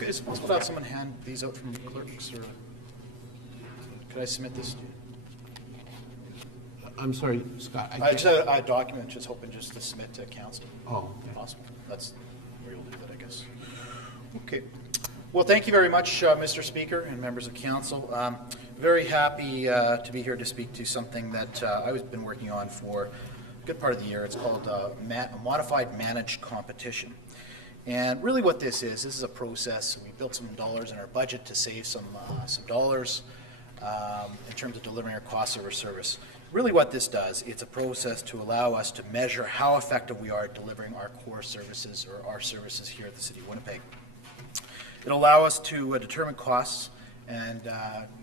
Is it possible to have someone hand these out from the clerks, or could I submit this to you? I'm sorry, Scott. I just had a document, just hoping just to submit to council. Oh, if possible. That's where you'll do that, I guess. Okay. Well, thank you very much, Mr. Speaker and members of council. Very happy to be here to speak to something that I've been working on for a good part of the year. It's called a modified managed competition. And really what this is a process. We built some dollars in our budget to save some dollars in terms of delivering our cost of our service. Really what this does, it's a process to allow us to measure how effective we are at delivering our core services or our services here at the City of Winnipeg. It'll allow us to determine costs and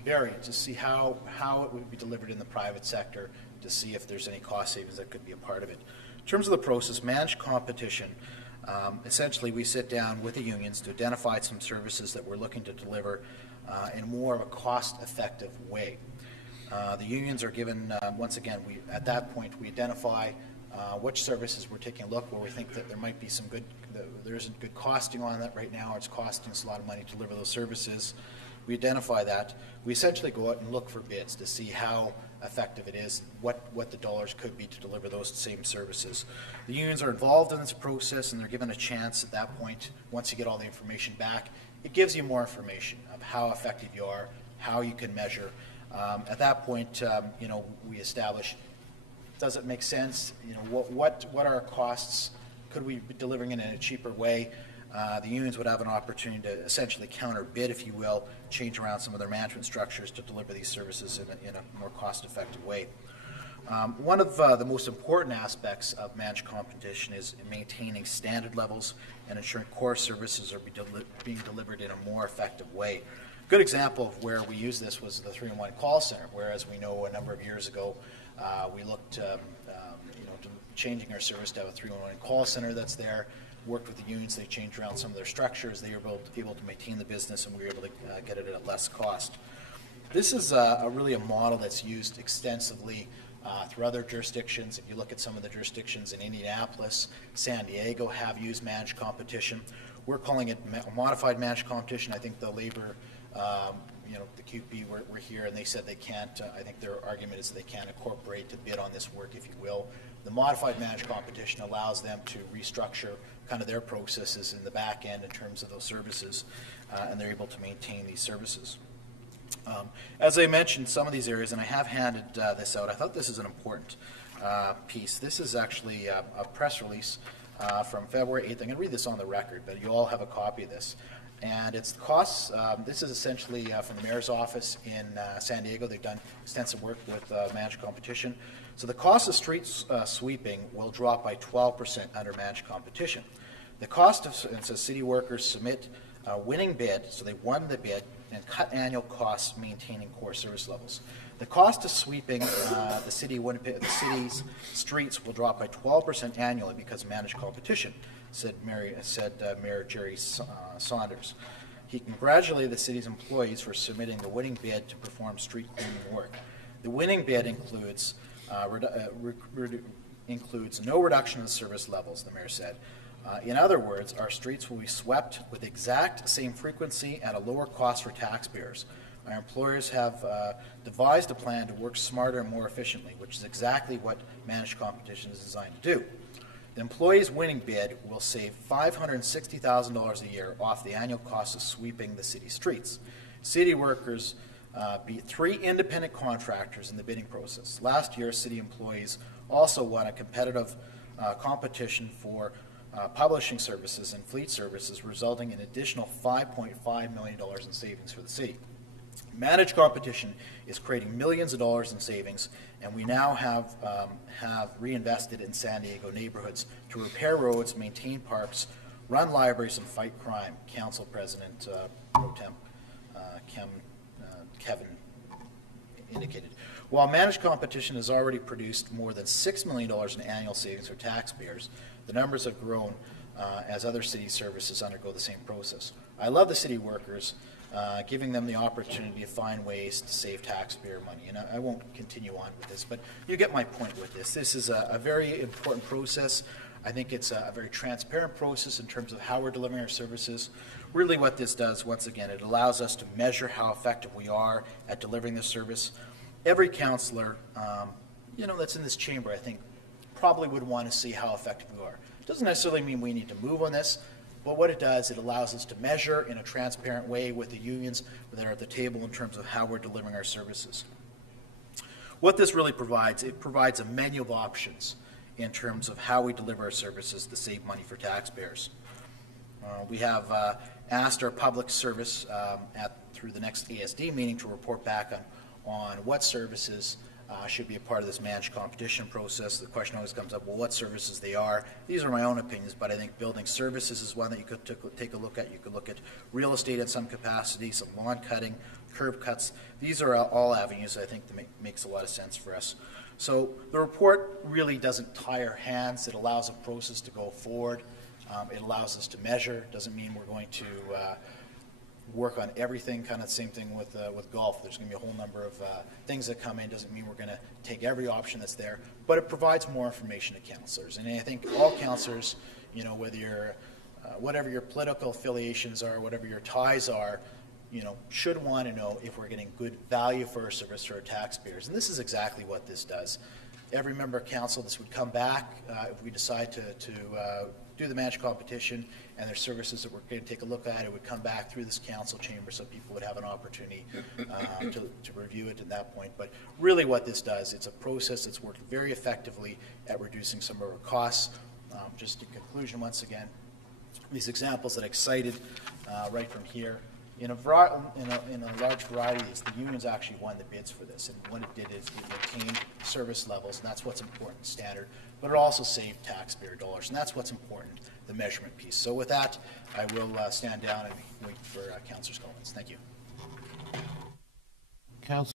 vary to see how it would be delivered in the private sector, to see if there's any cost savings that could be a part of it. In terms of the process, managed competition, essentially we sit down with the unions to identify some services that we're looking to deliver in more of a cost-effective way. The unions are given, once again, at that point we identify which services we're taking a look where we think that there might be some there isn't good costing on that right now, or it's costing us a lot of money to deliver those services. We identify that. We essentially go out and look for bids to see how effective it is, what the dollars could be to deliver those same services. The unions are involved in this process, and they're given a chance at that point. Once you get all the information back, it gives you more information of how effective you are, how you can measure. At that point, we establish, does it make sense? What are our costs? Could we be delivering it in a cheaper way? The unions would have an opportunity to essentially counter-bid, if you will, change around some of their management structures to deliver these services in a more cost-effective way. One of the most important aspects of managed competition is maintaining standard levels and ensuring core services are being delivered in a more effective way. A good example of where we use this was the 3-in-1 call center, where, as we know, a number of years ago, we looked to changing our service to have a 3-in-1 call center that's there. Worked with the unions, they changed around some of their structures, they were able to maintain the business, and we were able to get it at less cost. This is really a model that's used extensively through other jurisdictions. If you look at some of the jurisdictions in Indianapolis, San Diego have used managed competition. We're calling it modified managed competition. I think the labor, the QP were here, and they said they can't, I think their argument is they can't incorporate to bid on this work, if you will. The modified managed competition allows them to restructure kind of their processes in the back end in terms of those services, and they're able to maintain these services. As I mentioned, some of these areas, and I have handed this out, I thought this is an important piece. This is actually a press release from February 8th. I'm going to read this on the record, but you all have a copy of this. And it's the costs. This is essentially from the mayor's office in San Diego. They've done extensive work with managed competition. So the cost of street sweeping will drop by 12% under managed competition. The cost of, it says city workers submit a winning bid, so they won the bid, and cut annual costs maintaining core service levels. The cost of sweeping the city's streets will drop by 12% annually because of managed competition, said Mayor Jerry Saunders. He congratulated the city's employees for submitting the winning bid to perform street cleaning work. The winning bid includes no reduction in service levels, the mayor said. In other words, our streets will be swept with exact same frequency at a lower cost for taxpayers. Our employers have devised a plan to work smarter and more efficiently, which is exactly what managed competition is designed to do. The employee's winning bid will save $560,000 a year off the annual cost of sweeping the city streets. City workers beat 3 independent contractors in the bidding process. Last year, city employees also won a competitive competition for publishing services and fleet services, resulting in additional $5.5 million in savings for the city. Managed competition is creating millions of dollars in savings, and we now have reinvested in San Diego neighborhoods to repair roads, maintain parks, run libraries, and fight crime, Council President Pro Tem Kevin indicated. While managed competition has already produced more than $6 million in annual savings for taxpayers, the numbers have grown as other city services undergo the same process. I love the city workers, giving them the opportunity to find ways to save taxpayer money. And I won't continue on with this, but you get my point with this. This is a very important process. I think it's a very transparent process in terms of how we're delivering our services. Really what this does, once again, it allows us to measure how effective we are at delivering this service. Every councillor, that's in this chamber, I think, probably would want to see how effective we are. It doesn't necessarily mean we need to move on this, but what it does, it allows us to measure in a transparent way with the unions that are at the table in terms of how we're delivering our services. What this really provides, it provides a menu of options in terms of how we deliver our services to save money for taxpayers. We have asked our public service through the next ASD meeting to report back on what services should be a part of this managed competition process. The question always comes up, well, what services they are. These are my own opinions, but I think building services is one that you could take a look at. You could look at real estate in some capacity, some lawn cutting, curb cuts. These are all avenues I think that makes a lot of sense for us. So the report really doesn't tie our hands. It allows a process to go forward. It allows us to measure. Doesn't mean we're going to work on everything. Kind of the same thing with golf. There's going to be a whole number of things that come in. Doesn't mean we're going to take every option that's there, but it provides more information to councillors. And I think all councillors, whether you're whatever your political affiliations are, whatever your ties are, should want to know if we're getting good value for our service to our taxpayers. And this is exactly what this does. Every member of council, this would come back if we decide to do the managed competition and their services that we're going to take a look at. It would come back through this council chamber so people would have an opportunity to review it at that point. But really what this does, it's a process that's worked very effectively at reducing some of our costs. Just in conclusion, once again, these examples that I cited right from here, in a large variety of these, the unions actually won the bids for this, and what it did is it maintained service levels, and that's what's important, standard, but it also saved taxpayer dollars, and that's what's important, the measurement piece. So with that, I will stand down and wait for Councillor's comments. Thank you.